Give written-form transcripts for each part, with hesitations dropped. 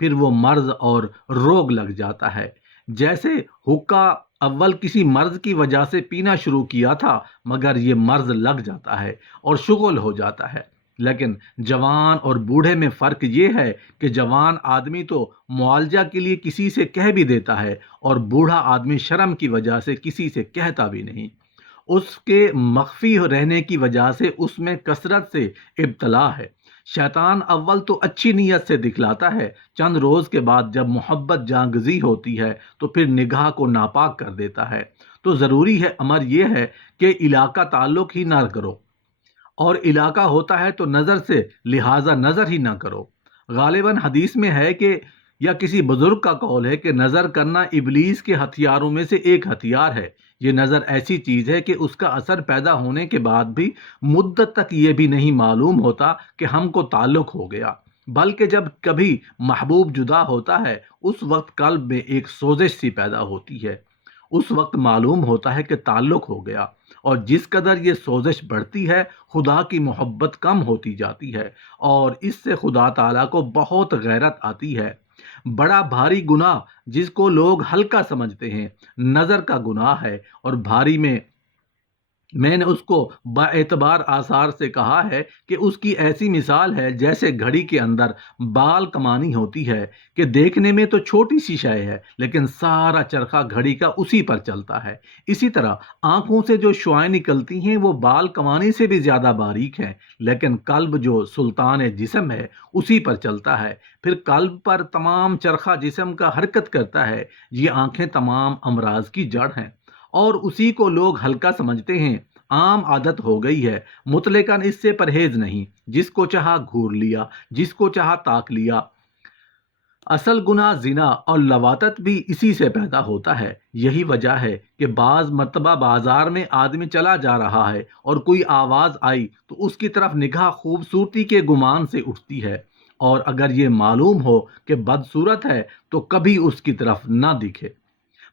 پھر وہ مرض اور روگ لگ جاتا ہے۔ جیسے حقہ اول کسی مرض کی وجہ سے پینا شروع کیا تھا، مگر یہ مرض لگ جاتا ہے اور شغل ہو جاتا ہے۔ لیکن جوان اور بوڑھے میں فرق یہ ہے کہ جوان آدمی تو معالجہ کے لیے کسی سے کہہ بھی دیتا ہے، اور بوڑھا آدمی شرم کی وجہ سے کسی سے کہتا بھی نہیں۔ اس کے مخفی رہنے کی وجہ سے اس میں کثرت سے ابتلا ہے۔ شیطان اول تو اچھی نیت سے دکھلاتا ہے، چند روز کے بعد جب محبت جانگزی ہوتی ہے تو پھر نگاہ کو ناپاک کر دیتا ہے۔ تو ضروری ہے، امر یہ ہے کہ علاقہ تعلق ہی نہ کرو، اور علاقہ ہوتا ہے تو نظر سے، لہٰذا نظر ہی نہ کرو۔ غالباً حدیث میں ہے کہ، یا کسی بزرگ کا قول ہے کہ نظر کرنا ابلیس کے ہتھیاروں میں سے ایک ہتھیار ہے۔ یہ نظر ایسی چیز ہے کہ اس کا اثر پیدا ہونے کے بعد بھی مدت تک یہ بھی نہیں معلوم ہوتا کہ ہم کو تعلق ہو گیا، بلکہ جب کبھی محبوب جدا ہوتا ہے اس وقت قلب میں ایک سوزش سی پیدا ہوتی ہے، اس وقت معلوم ہوتا ہے کہ تعلق ہو گیا، اور جس قدر یہ سوزش بڑھتی ہے خدا کی محبت کم ہوتی جاتی ہے، اور اس سے خدا تعالیٰ کو بہت غیرت آتی ہے۔ بڑا بھاری گناہ جس کو لوگ ہلکا سمجھتے ہیں نظر کا گناہ ہے، اور بھاری میں نے اس کو باعتبار آثار سے کہا ہے کہ اس کی ایسی مثال ہے جیسے گھڑی کے اندر بال کمانی ہوتی ہے کہ دیکھنے میں تو چھوٹی سی شے ہے، لیکن سارا چرخہ گھڑی کا اسی پر چلتا ہے۔ اسی طرح آنکھوں سے جو شعاعیں نکلتی ہیں وہ بال کمانی سے بھی زیادہ باریک ہیں، لیکن قلب جو سلطان جسم ہے اسی پر چلتا ہے۔ پھر قلب پر تمام چرخہ جسم کا حرکت کرتا ہے۔ یہ آنکھیں تمام امراض کی جڑ ہیں، اور اسی کو لوگ ہلکا سمجھتے ہیں۔ عام عادت ہو گئی ہے، مطلقاً اس سے پرہیز نہیں، جس کو چاہا گھور لیا، جس کو چاہا تاک لیا۔ اصل گناہ زنا اور لواطت بھی اسی سے پیدا ہوتا ہے۔ یہی وجہ ہے کہ بعض مرتبہ بازار میں آدمی چلا جا رہا ہے اور کوئی آواز آئی تو اس کی طرف نگاہ خوبصورتی کے گمان سے اٹھتی ہے، اور اگر یہ معلوم ہو کہ بدصورت ہے تو کبھی اس کی طرف نہ دکھے۔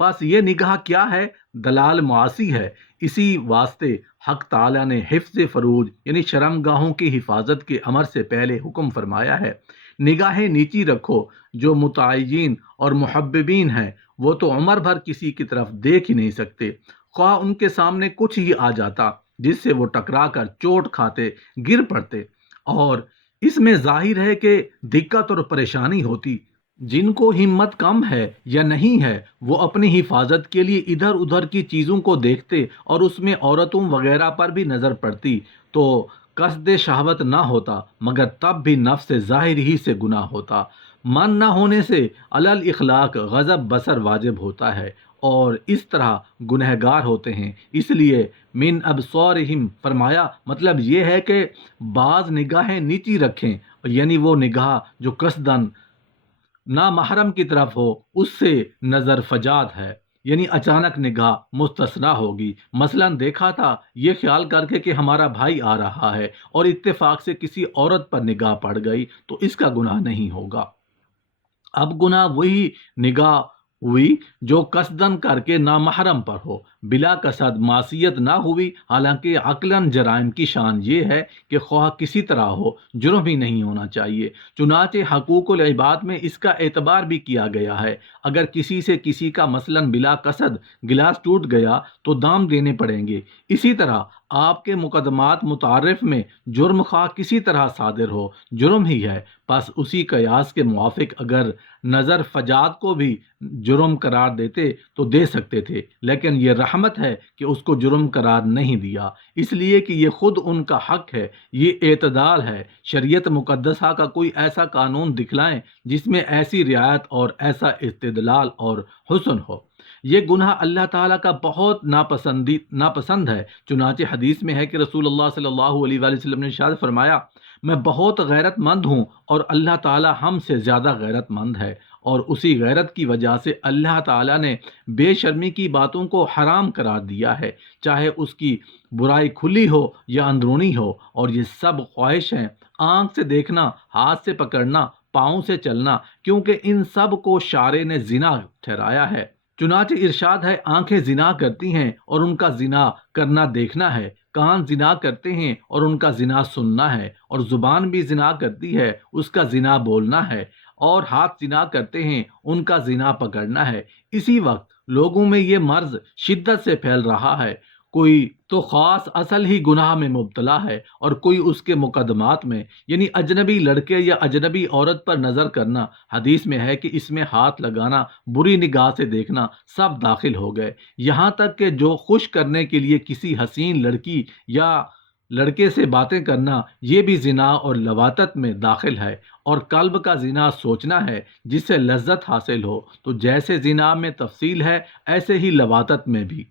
پس یہ نگاہ کیا ہے؟ دلال معاصی ہے۔ اسی واسطے حق تعالیٰ نے حفظ فروج یعنی شرمگاہوں کی حفاظت کے امر سے پہلے حکم فرمایا ہے، نگاہیں نیچی رکھو۔ جو متعین اور محببین ہیں وہ تو عمر بھر کسی کی طرف دیکھ ہی نہیں سکتے، خواہ ان کے سامنے کچھ ہی آ جاتا جس سے وہ ٹکرا کر چوٹ کھاتے، گر پڑتے، اور اس میں ظاہر ہے کہ دقت اور پریشانی ہوتی۔ جن کو ہمت کم ہے یا نہیں ہے وہ اپنی حفاظت کے لیے ادھر ادھر کی چیزوں کو دیکھتے، اور اس میں عورتوں وغیرہ پر بھی نظر پڑتی تو قصد شہوت نہ ہوتا، مگر تب بھی نفس ظاہر ہی سے گناہ ہوتا۔ من نہ ہونے سے علل اخلاق غضب بصر واجب ہوتا ہے، اور اس طرح گنہگار ہوتے ہیں۔ اس لیے من ابصارہم فرمایا، مطلب یہ ہے کہ بعض نگاہیں نیچی رکھیں، یعنی وہ نگاہ جو قصداً نامحرم کی طرف ہو اس سے نظر فجات ہے، یعنی اچانک نگاہ مستثنا ہوگی۔ مثلا دیکھا تھا یہ خیال کر کے کہ ہمارا بھائی آ رہا ہے، اور اتفاق سے کسی عورت پر نگاہ پڑ گئی تو اس کا گناہ نہیں ہوگا۔ اب گناہ وہی نگاہ ہوئی جو قصدن کر کے نامحرم پر ہو، بلا قصد معصیت نہ ہوئی، حالانکہ عقلاً جرائم کی شان یہ ہے کہ خواہ کسی طرح ہو جرم ہی نہیں ہونا چاہیے۔ چنانچہ حقوق العباد میں اس کا اعتبار بھی کیا گیا ہے۔ اگر کسی سے کسی کا مثلاً بلا قصد گلاس ٹوٹ گیا تو دام دینے پڑیں گے۔ اسی طرح آپ کے مقدمات متعارف میں جرم خواہ کسی طرح صادر ہو جرم ہی ہے، پس اسی قیاس کے موافق اگر نظر فجات کو بھی جرم قرار دیتے تو دے سکتے تھے، لیکن یہ رحمت ہے کہ اس کو جرم قرار نہیں دیا، اس لیے کہ یہ خود ان کا حق ہے، یہ اعتدال ہے۔ شریعت مقدسہ کا کوئی ایسا قانون دکھلائیں جس میں ایسی رعایت اور ایسا استدلال اور حسن ہو۔ یہ گناہ اللہ تعالیٰ کا بہت ناپسند ہے۔ چنانچہ حدیث میں ہے کہ رسول اللہ صلی اللہ علیہ وآلہ وسلم نے ارشاد فرمایا، میں بہت غیرت مند ہوں اور اللہ تعالیٰ ہم سے زیادہ غیرت مند ہے، اور اسی غیرت کی وجہ سے اللہ تعالیٰ نے بے شرمی کی باتوں کو حرام قرار دیا ہے، چاہے اس کی برائی کھلی ہو یا اندرونی ہو، اور یہ سب خواہش ہیں، آنکھ سے دیکھنا، ہاتھ سے پکڑنا، پاؤں سے چلنا، کیونکہ ان سب کو شارع نے زنا ٹھہرایا ہے۔ چنانچہ ارشاد ہے، آنکھیں زنا کرتی ہیں اور ان کا زنا کرنا دیکھنا ہے، کان زنا کرتے ہیں اور ان کا زنا سننا ہے، اور زبان بھی زنا کرتی ہے، اس کا زنا بولنا ہے، اور ہاتھ زنا کرتے ہیں ان کا زنا پکڑنا ہے۔ اسی وقت لوگوں میں یہ مرض شدت سے پھیل رہا ہے، کوئی تو خاص اصل ہی گناہ میں مبتلا ہے اور کوئی اس کے مقدمات میں، یعنی اجنبی لڑکے یا اجنبی عورت پر نظر کرنا، حدیث میں ہے کہ اس میں ہاتھ لگانا، بری نگاہ سے دیکھنا، سب داخل ہو گئے۔ یہاں تک کہ جو خوش کرنے کے لیے کسی حسین لڑکی یا لڑکے سے باتیں کرنا، یہ بھی زنا اور لواطت میں داخل ہے۔ اور قلب کا زنا سوچنا ہے جس سے لذت حاصل ہو، تو جیسے زنا میں تفصیل ہے ایسے ہی لواطت میں بھی۔